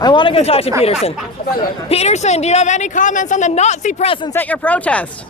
I want to go talk to Peterson. Peterson, do you have any comments on the Nazi presence at your protest?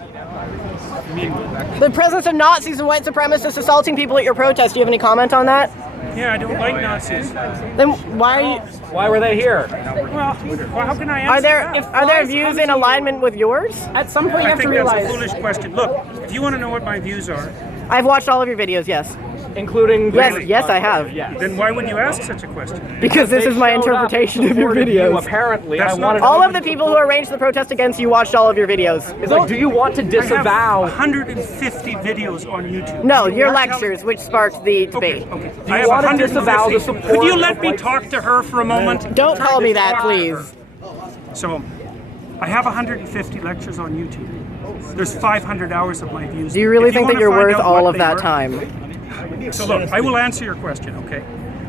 The presence of Nazis and white supremacists assaulting people at your protest. Do you have any comment on that? Yeah, I don't like Nazis. Then why are you? Why were they here? Well, how can I answer Are there views in alignment with yours? At some point, you have to realize. I think that's a foolish question. Look, if you want to know what my views are, I've watched all of your videos. Yes. Including yes, I have. Yes. Then why would you ask such a question? Because this is my interpretation of your videos. Apparently, all of the people who arranged the protest against you watched all of your videos. It's like, do you want to disavow? I have 150 videos on YouTube. No, your lectures, which sparked the debate. Okay. Do you want to disavow the support? Could you let me talk to her for a moment? Don't call me that, please. So, I have 150 lectures on YouTube. There's 500 hours of my views. Do you really think that you're worth all of that time? So look, I will answer your question, okay?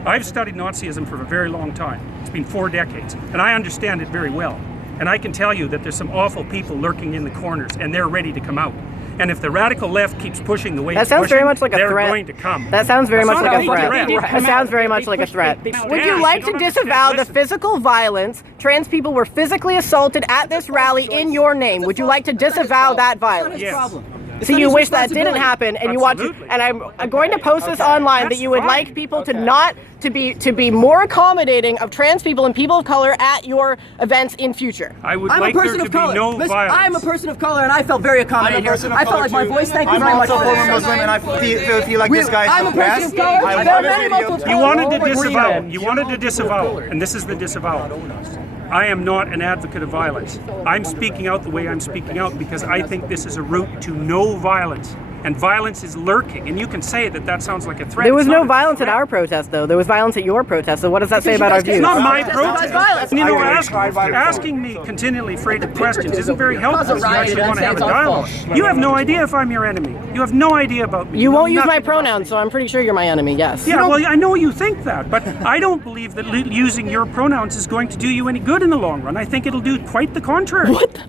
I've studied Nazism for a very long time. It's been 4 decades, and I understand it very well. And I can tell you that there's some awful people lurking in the corners, and they're ready to come out. And if the radical left keeps pushing the way that sounds very much like a they're threat. going to come. That sounds very much like a threat. That sounds very much like a threat. Would you like to disavow the physical violence? Trans people were physically assaulted at this rally in your name. Would you like to disavow that violence? Yes. So you wish that didn't happen, and you want to, and I'm going to post this online that you would like people to not to be more accommodating of trans people and people of color at your events in future. I would like there to be no violence. I'm a person of color, and I felt very accommodating here. I felt like my voice. Thank you very much. I'm also a former Muslim, and I feel like this guy is the best. You wanted to disavow. You wanted to disavow, and this is the disavowal. I am not an advocate of violence. I'm speaking out the way I'm speaking out because I think this is a route to no violence. And violence is lurking. And you can say that that sounds like a threat. There was no violence at our protest, though. There was violence at your protest. So what does that say about our views? It's not my protest. You know, asking me continually freighted questions isn't very helpful if you actually want to have a dialogue. You have no idea if I'm your enemy. You have no idea about me. You won't use my pronouns, so I'm pretty sure you're my enemy, yes. Yeah, well, I know you think that, but I don't believe that using your pronouns is going to do you any good in the long run. I think it'll do quite the contrary. What the?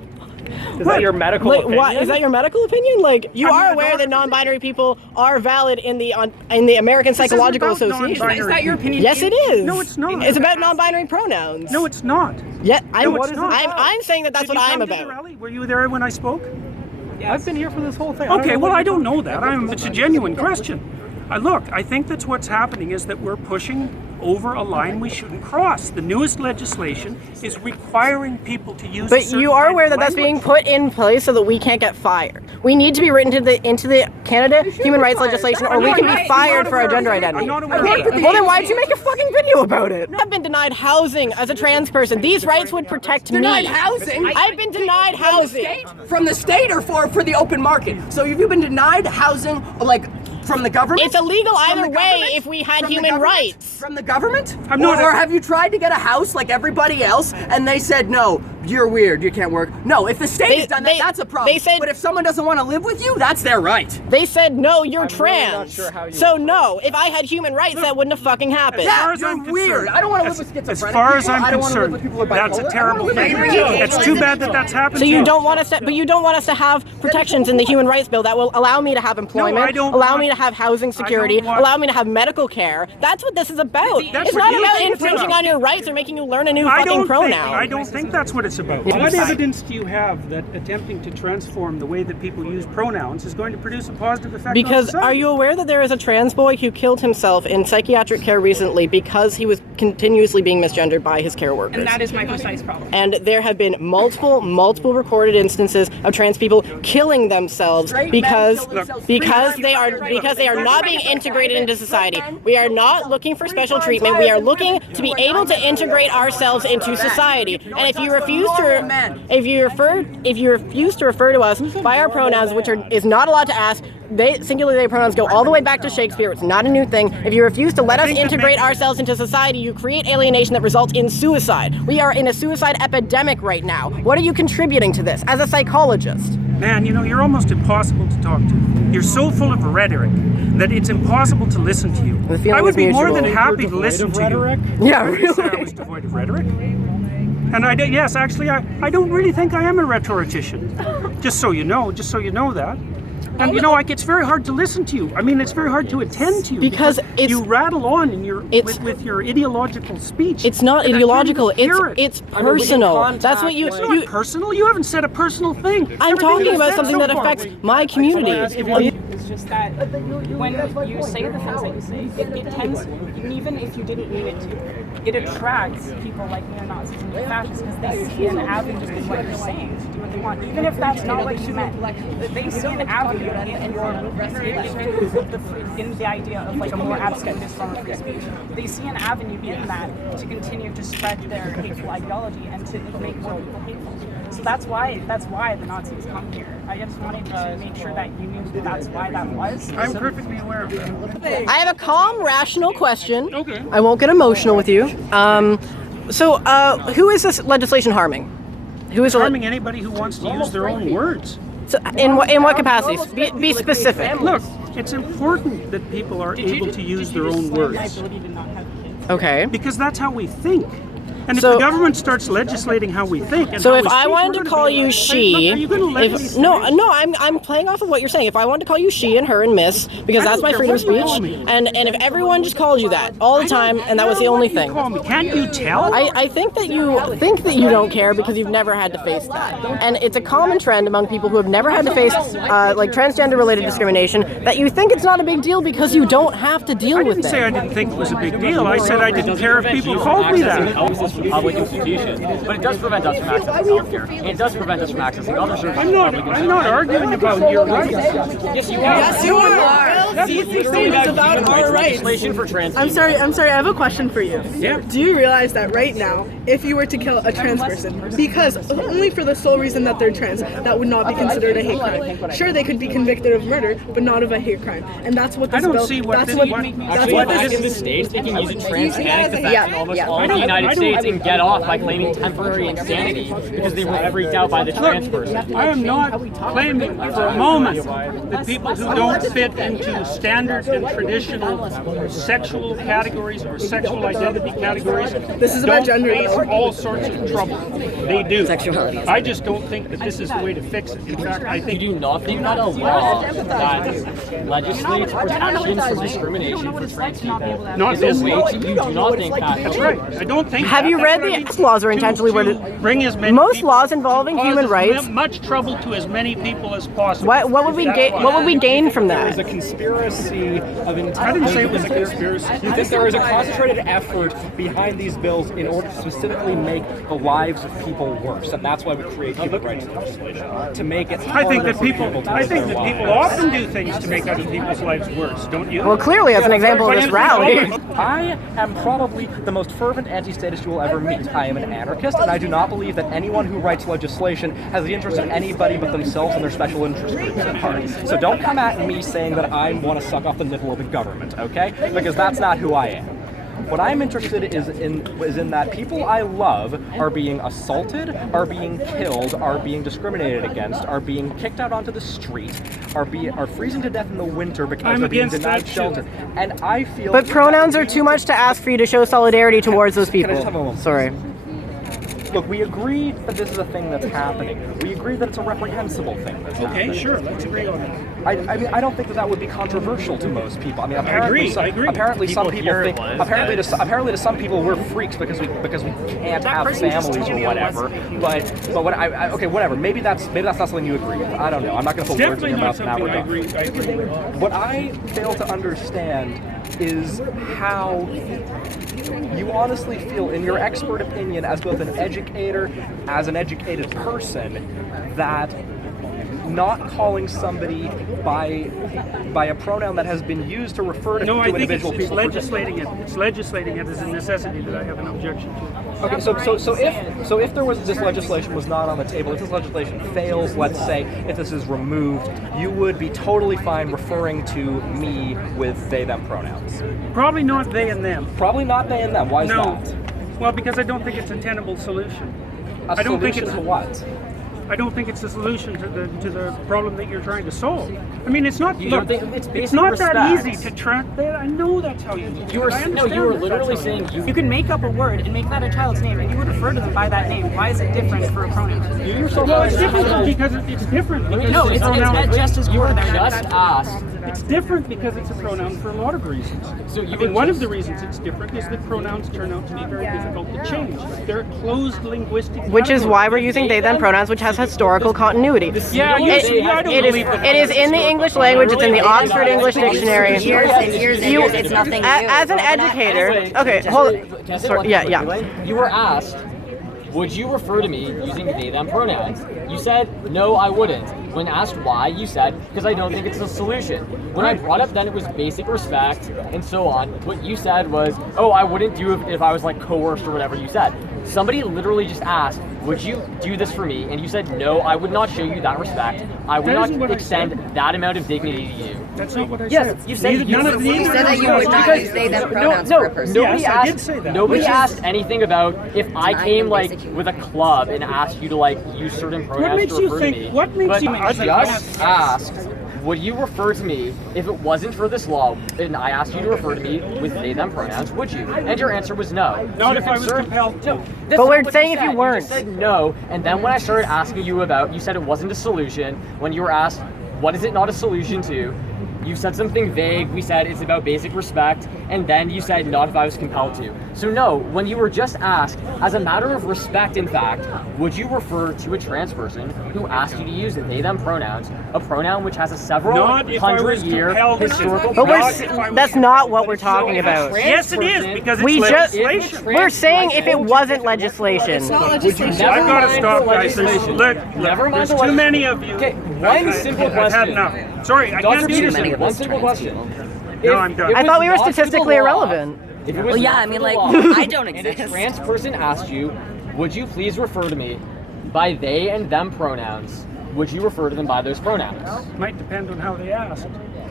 Is that your medical opinion? What, is that your medical opinion? Like, you are aware that non-binary people are valid in the American Psychological Association. Is that your opinion? Yes, it is. No, it's not. It's about non-binary pronouns. No, it's not. Yeah, I'm saying that that's what I'm about. Rally? Were you there when I spoke? Yes. I've been here for this whole thing. Okay, well, I don't know that. It's a genuine question. Look, I think that's what's happening is that we're pushing over a line we shouldn't cross. The newest legislation is requiring people to use. But you are aware that that's being put in place so that we can't get fired. We need to be written into the Canada human rights legislation, or we can be fired for our gender identity. I'm not aware of that. Well, then why'd you make a fucking video about it? I've been denied housing as a trans person. These rights would protect me. Denied housing? I've been denied housing. From the state or for the open market? So have you been denied housing, like, from the government? It's illegal either way if we had human rights. From the government? Or have you tried to get a house like everybody else and they said, no, you're weird, you can't work? No, if the state has done that, that's a problem. They said, but if someone doesn't want to live with you, that's their right. They said, no, you're trans. Really not sure how you so no, if I had human rights, that wouldn't have fucking happened. Yeah, you're weird. I don't want to live with schizophrenic people. As far as I'm concerned, that's a terrible thing. It's too bad that that's happened. So you don't want us to, but you don't want us to have protections in the human rights bill that will allow me to have employment, allow me to have housing security, allow me to have medical care. That's what this is about. It's not about infringing on your rights or making you learn a new fucking pronoun. I don't think that's what it's about. What evidence do you have that attempting to transform the way that people use pronouns is going to produce a positive effect on Because society? are you aware that there is a trans boy who killed himself in psychiatric care recently because he was continuously being misgendered by his care workers? And that is my precise problem. And there have been multiple recorded instances of trans people killing themselves because they are not being integrated into society. We are not looking for special treatment. We are looking to be able to integrate ourselves into society. And if you refuse to refer to us by our pronouns, which is not allowed to ask, singular they pronouns go all the way back to Shakespeare. It's not a new thing. If you refuse to let us integrate ourselves into society, you create alienation that results in suicide. We are in a suicide epidemic right now. What are you contributing to this as a psychologist? Man, you know, you're almost impossible to talk to. You're so full of rhetoric that it's impossible to listen to you. I would be more than happy to listen to you. Yeah, I was devoid of rhetoric. And yes, actually, I don't really think I am a rhetorician. Just so you know that. And you know, like, it's very hard to listen to you. I mean, it's very hard to attend to you Because it's- you rattle on in your it's- with your ideological speech. It's not And I ideological. can't even hear It's it. personal. That's what It's not personal. You haven't said a personal thing. I'm Everything talking you've about said something so that far. affects my community. It's just that when you say the things that you say, it tends, even if you didn't mean it to, it attracts people like neo-Nazis and fascists because they see an avenue in what you're saying to do what they want. Even if that's not what you meant, they see an avenue in your in the idea of like a more abstract form of free speech. They see an avenue in that to continue to spread their hateful ideology and to make more people hateful. So that's why the Nazis come here. I just wanted to make sure that you knew that's why that was. I'm perfectly aware of that. I have a calm, rational question. Okay. I won't get emotional with you. Who is this legislation harming? Who is Harming anybody who wants to use their own words. So in what capacities? Be specific. Look, it's important that people are able to use their own words Okay. because that's how we think. And if So- the government starts legislating how we think, and So how if we I speak, wanted we're to gonna call be you like, she, Look, are you gonna let me if say no, it? I'm playing off of what you're saying. If I wanted to call you she and her and miss, because I that's don't my care freedom of what you call speech, me. and if everyone just called you that all the time, and that was the only thing. Call me. Can't you tell? I think that you don't care because you've never had to face that, and it's a common trend among people who have never had to face like transgender related discrimination that you think it's not a big deal because you don't have to deal I with didn't say I it. didn't think it was a big deal. I said I didn't care if people called me that. Helps us from public institutions, but it does prevent us from accessing healthcare. And it does prevent us from accessing other services. I'm not arguing about your rights. Yes, you are. Yes, you are. These things about our rights. Legislation for trans I'm sorry. I have a question for you. Yeah. Do you realize that right now, if you were to kill a trans person, because only for the sole reason that they're trans, that would not be considered a hate crime. Sure, they could be convicted of murder, but not of a hate crime. And that's what this I don't bill. see what that's this- what. what- That's Actually, what back this in the is. States, they can use a trans-panic defense Yeah, in almost yeah. all I of the don't- United I don't- States and get off by claiming temporary insanity because they were freaked out by the trans person. I am not claiming for a moment that people who don't fit into standard and traditional sexual categories or sexual identity categories This is about don't gender, face though. all sorts of trouble. They do. Sexuality. I just don't think that this is the way to fix it. In fact, I You think do not think that a law that legislates protections from discrimination for trans people not is a this way law. to, you do not think that. That's right. I don't think. Have that. you That's read what I the mean. laws are intentionally To worded? bring as many Most people- laws involving cause human as rights. much trouble to as many people as possible. What would we gain? What would we gain from There is a that? conspiracy of intent. I didn't say it was a conspiracy. You think there is a concentrated effort behind these bills in order to specifically make the lives of people worse, and that's why we create human rights legislation to make it. I think harder that for people. to I live think their that people lives. often do things to make other people's lives worse. Don't you? Well, clearly, as an example of this rally. I am probably the most fervent anti-statist you will ever meet. I am an anarchist, and I do not believe that anyone who writes legislation has the interest of anybody but themselves and their special interest groups at heart. So don't come at me saying that I want to suck off the nipple of the government, okay? Because that's not who I am. What I'm interested is in that people I love are being assaulted, are being killed, are being discriminated against, are being kicked out onto the street, are freezing to death in the winter because I'm they're being against denied that too. shelter. And I feel But pronouns are too much to ask for you to show solidarity towards those Can I just have a people. moment? Sorry. Look, we agree that this is a thing that's happening. We agree that it's a reprehensible thing that's happening. Okay, sure. Let's agree on that. I mean, I don't think that would be controversial to most people. I mean, apparently, agree, I agree. apparently some People people here think. was Apparently, to some people, we're freaks because we can't have families or whatever. But what okay, whatever. Maybe that's not something you agree with. I don't know. I'm not going to put words in Definitely your not mouth in that something I regard. agree with. What I fail to understand is how you honestly feel, in your expert opinion, as both an educator, as an educated person, that not calling somebody by a pronoun that has been used to refer to, No, I think individual it's people. legislating it. It's legislating it as a necessity that I have an objection to. Okay, so if there was this legislation was not on the table, if this legislation fails, let's say, if this is removed, you would be totally fine referring to me with they them pronouns. Probably not they and them. Probably not they and them. Why is No. that? Well, because I don't think it's a tenable solution. A I don't think solution it's to what? I don't think it's the solution to the problem that you're trying to solve. I mean, it's not. You Look, don't think it's it's basic not that respect. easy to track that. I know that's how you do it. You were I no, you understand were that literally that's how you saying You can make up a word and make that a child's name, and you would refer to them by that name. Why is it different for a pronoun? you yourself. Well, it's different because it's different. Because No, it's just as You were important. just asked. It's different because it's a pronoun for a lot of reasons. So you I were mean, one of just- the reasons it's different is that pronouns turn out to be very difficult to change. They're a closed linguistic. Which is why we're category. using they them pronouns, which has historical continuity. Yeah, You you don't see, say I don't It is. believe that. It is in the English language. It's in the Oxford English Dictionary. Years and years and years. It's nothing new. As an educator, okay, hold. Can I say Sorry, one yeah, thing yeah. quickly? You were asked, would you refer to me using they them pronouns? You said, no, I wouldn't. When asked why, you said, because I don't think it's a solution. When I brought up then it was basic respect and so on, what you said was, oh, I wouldn't do it if I was like coerced or whatever you said. Somebody literally just asked, would you do this for me? And you said, no, I would not show you that respect. I would That isn't not what I extend said. that amount of dignity to you. That's not what I Yes, said. you said you None of would- You said that you would not use they them pronouns no, for a person. nobody Yes, I asked. did say that. Nobody Which is- asked anything about if I Denying came the like basic human with a club and asked you to like use certain pronouns makes to you refer think- to me. what makes but you- I just asked, would you refer to me if it wasn't for this law? And I asked you to refer to me with they them pronouns. Would you? And your answer was no. Not So if you're I was concerned- compelled to. No, that's But not we're what saying if said. you weren't. just said no, and then when I started asking you about, you said it wasn't a solution. When you were asked, what is it not a solution to? You said something vague. We said it's about basic respect, and then you said not if I was compelled to. So no, when you were just asked, as a matter of respect, in fact, would you refer to a trans person who asked you to use they them pronouns, a pronoun which has a several Not if I was 100-year compelled to. historical But Not if I was that's not what we're talking about. Yes, it is because it's We just legislation. we're saying if it wasn't legislation. It's not legislation. Never I've got to mind stop, the guys. legislation. Look, Never mind there's the too legislation. many of you. Okay, one simple I've had question. enough. Sorry, I Dr. can't do this Peterson, anymore. one simple question. No, I'm done. If I it thought was we were not for the statistically law, irrelevant. If it was Well, yeah, not I for mean, the like, law, I don't and a exist. trans person asked you, would you please refer to me by they and them pronouns? Would you refer to them by those pronouns? Might depend on how they asked.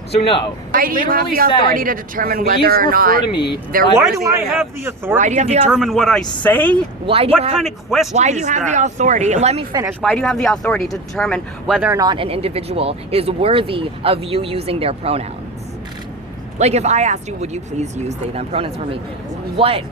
So no. Why do you have Literally the authority said, to determine please whether or refer not to me there by Why was do a- I have the Why authority do you to have the determine what I say? Why do you What have- kind of question Why do is you have that? the authority? Let me finish. Why do you have the authority to determine whether or not an individual is worthy of you using their pronouns? Like, if I asked you, would you please use they them pronouns for me? What?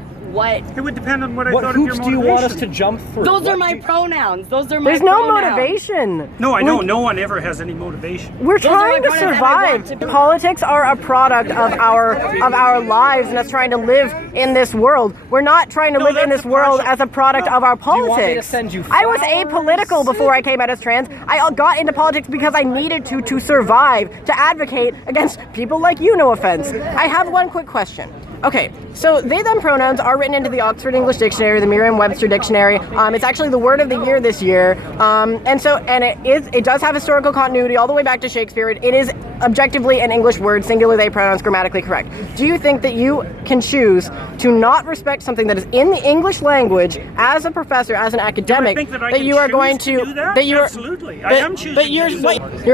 It would depend on what I What thought of your hoops motivation. do you want us to jump through? Those are What my do you- pronouns. Those are my There's no pronouns. motivation. No, I know. No one ever has any motivation. We're Those are my trying to pronouns and I want survive. to be- Politics are a product of our lives and us trying to live in this world. We're not trying to No, live in that's this a world partial- as a product of our you want me to politics. send you I was flowers? apolitical before I came out as trans. I got into politics because I needed to survive, to advocate against people like you, no offense. I have one quick question. Okay, so they them pronouns are written into the Oxford English Dictionary, the Merriam-Webster Dictionary. It's actually the word of the year this year, and it does have historical continuity all the way back to Shakespeare. It is objectively an English word, singular they pronouns, grammatically correct. Do you think that you can choose to not respect something that is in the English language as a professor, as an academic, think that I can you are choose going to do that? you're Absolutely. I am choosing but to you're do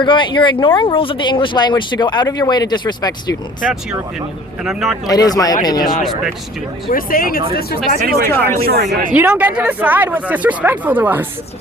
that. you're ignoring rules of the English language to go out of your way to disrespect students. That's your opinion, and I'm not going It to is my opinion. disrespect students. We're saying it's disrespectful Anyway, to I'm us. sorry, guys. You don't get to decide what's disrespectful to us.